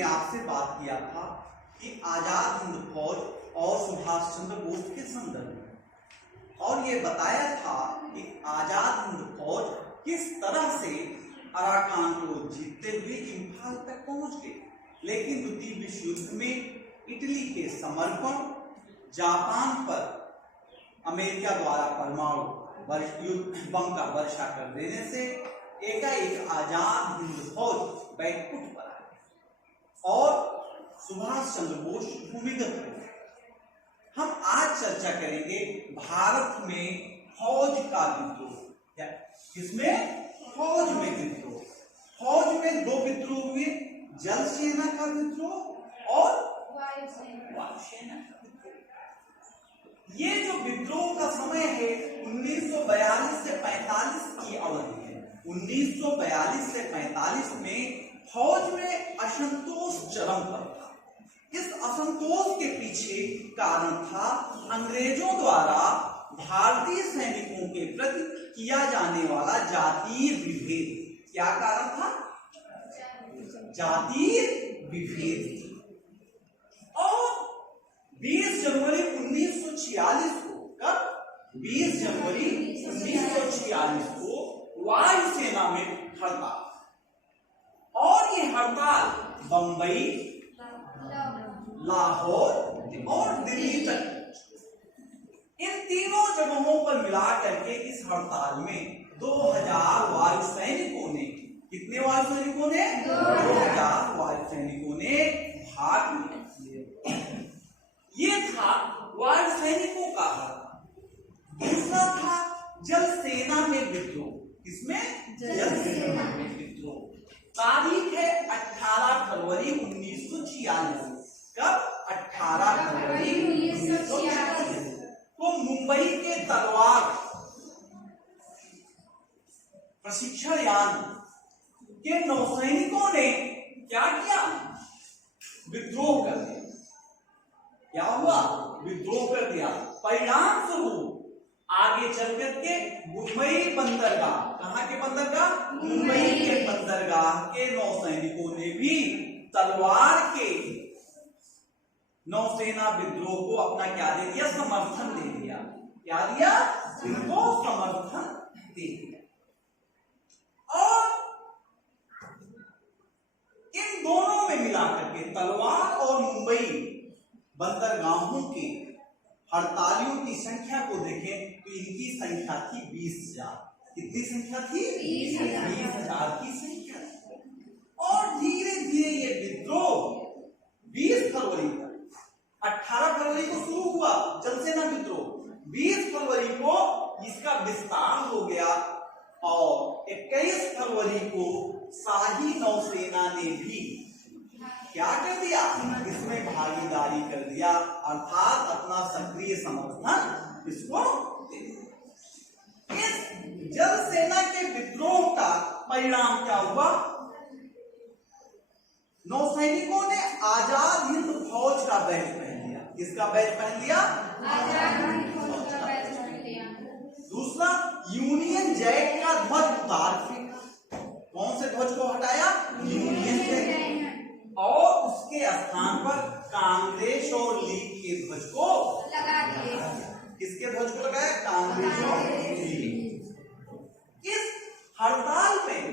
हमने आपसे बात किया था कि आजाद हिंद फौज और सुभाष चंद्र बोस के संदर्भ में, और ये बताया था कि आजाद हिंद फौज किस तरह से अराकान को जीतते हुए इम्फाल तक पहुंच गए। लेकिन द्वितीय विश्व युद्ध में इटली के समर्पण, जापान पर अमेरिका द्वारा परमाणु बम का वर्षा कर देने से एकाएक आजाद हिंद फौज बैकफुट पर आ गई और सुभाष चंद्र बोस भूमिगत हो गए। हम आज चर्चा करेंगे भारत में फौज का विद्रोह। किसमें? फौज में विद्रोह। फौज में दो विद्रोह हुए, जल सेना का विद्रोह और वायुसेना का विद्रोह। ये जो विद्रोह का समय है 1942 से 45 की अवधि है। 1942 से 45 में फौज में असंतोष चरम पर था। इस असंतोष के पीछे कारण था अंग्रेजों द्वारा भारतीय सैनिकों के प्रति किया जाने वाला जातीय विभेद। क्या कारण था? जातीय विभेद। और 20 जनवरी 1946 को, कब? 20 जनवरी 1946 को वायुसेना में हड़ताल, और ये हड़ताल बंबई, लाहौर और दिल्ली तक, इन तीनों जगहों पर मिलाकर के इस हड़ताल में 2000 वायु सैनिकों ने, कितने वायु सैनिकों ने? 2000 वायु सैनिकों ने भाग लिया। ये था वायु सैनिकों का हड़ताल। दूसरा था जल सेना में विद्रोह। किसमें? जल सेना में विद्रोह। तारीख है 18 फरवरी 1946। कब? 18 फरवरी 1946 को मुंबई के तलवार प्रशिक्षण यान के नौसैनिकों ने क्या किया? विद्रोह कर दिया। क्या हुआ? विद्रोह कर दिया। परिणाम स्वरूप आगे चल करके मुंबई बंदरगाह, कहां के बंदरगाह? मुंबई के बंदरगाह के नौसैनिकों ने भी तलवार के नौसेना विद्रोह को अपना क्या दे दिया? समर्थन दे दिया। क्या दिया? इनको समर्थन दे दिया। और इन दोनों में मिलाकर के तलवार और मुंबई बंदरगाहों के हड़तालियों की संख्या को देखें तो इनकी संख्या थी 20,000। कितनी संख्या थी? 20,000 की संख्या। और धीरे धीरे ये विद्रोह 20 फरवरी तक, 18 फरवरी को शुरू हुआ जल सेना विद्रोह, 20 फरवरी को इसका विस्तार हो गया और 21 फरवरी को शाही नौसेना ने भी क्या कर दिया? इसमें भागीदारी कर दिया, अर्थात अपना सक्रिय समर्थन इसको दे दिया। इस जल सेना के विद्रोह का परिणाम क्या हुआ? नौसैनिकों ने आजाद हिंद फौज का बैच पहन लिया। किसका बैच पहन लिया? आजाद हिंद फौज का बैच पहन लिया। दूसरा, यूनियन जैक का ध्वज उतार फेंका। कौन से ध्वज को हटाया? Union Jack. और उसके स्थान पर कांग्रेस और लीग के ध्वज को लगा दिया। किसके ध्वज को लगाया? कांग्रेस और लीग। इस हड़ताल में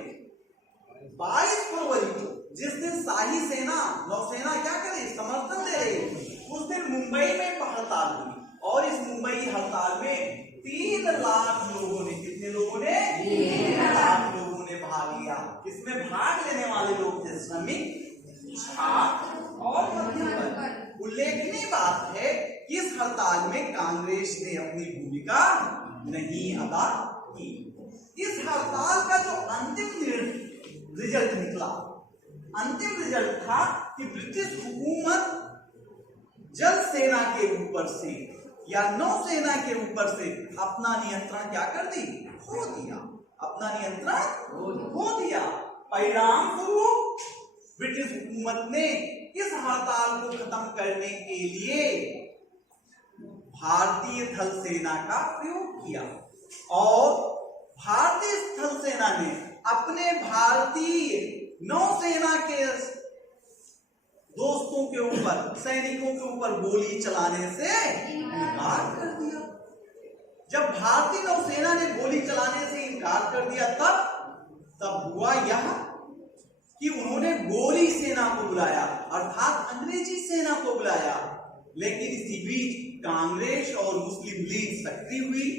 22 फरवरी को, जिस दिन शाही सेना नौसेना क्या करे? समर्थन दे रही, उस दिन मुंबई में हड़ताल हुई। और इस मुंबई हड़ताल में 3 लाख लोगों ने, कितने लोगों ने? 3 लाख लोगों ने भाग लिया। इसमें भाग लेने वाले लोग थे श्रमिक, छात्र और मध्यम वर्ग। उल्लेखनीय बात है कि इस हड़ताल में कांग्रेस ने अपनी भूमिका नहीं अदा की। इस हड़ताल का जो अंतिम रिजल्ट निकला, अंतिम रिजल्ट था कि ब्रिटिश हुकूमत जल सेना के ऊपर से या नौसेना के ऊपर से अपना नियंत्रण क्या कर दी? खो दिया। अपना नियंत्रण खो दिया। परिणाम स्वरूप ब्रिटिश हुकूमत ने इस हड़ताल को खत्म करने के लिए भारतीय थल सेना का प्रयोग किया और भारतीय थल सेना ने अपने भारतीय नौसेना के रूसों के ऊपर, सैनिकों के ऊपर गोली चलाने से इनकार कर दिया। जब भारतीय नौसेना ने गोली चलाने से इनकार कर दिया तब हुआ यह कि उन्होंने गोरी सेना को बुलाया, अर्थात अंग्रेजी सेना को बुलाया। लेकिन इसी बीच कांग्रेस और मुस्लिम लीग सक्रिय हुई,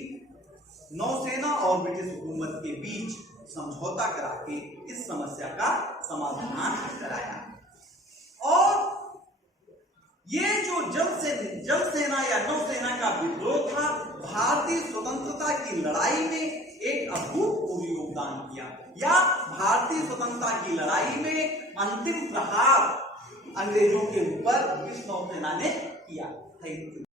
नौसेना और ब्रिटिश हुकूमत के बीच समझौता करा के इस समस्या का समाधान कराया। और ये जो जल सेना या नौसेना का विद्रोह था, भारतीय स्वतंत्रता की लड़ाई में एक अभूतपूर्व योगदान किया, या भारतीय स्वतंत्रता की लड़ाई में अंतिम प्रहार अंग्रेजों के ऊपर इस नौसेना ने किया। Thank you.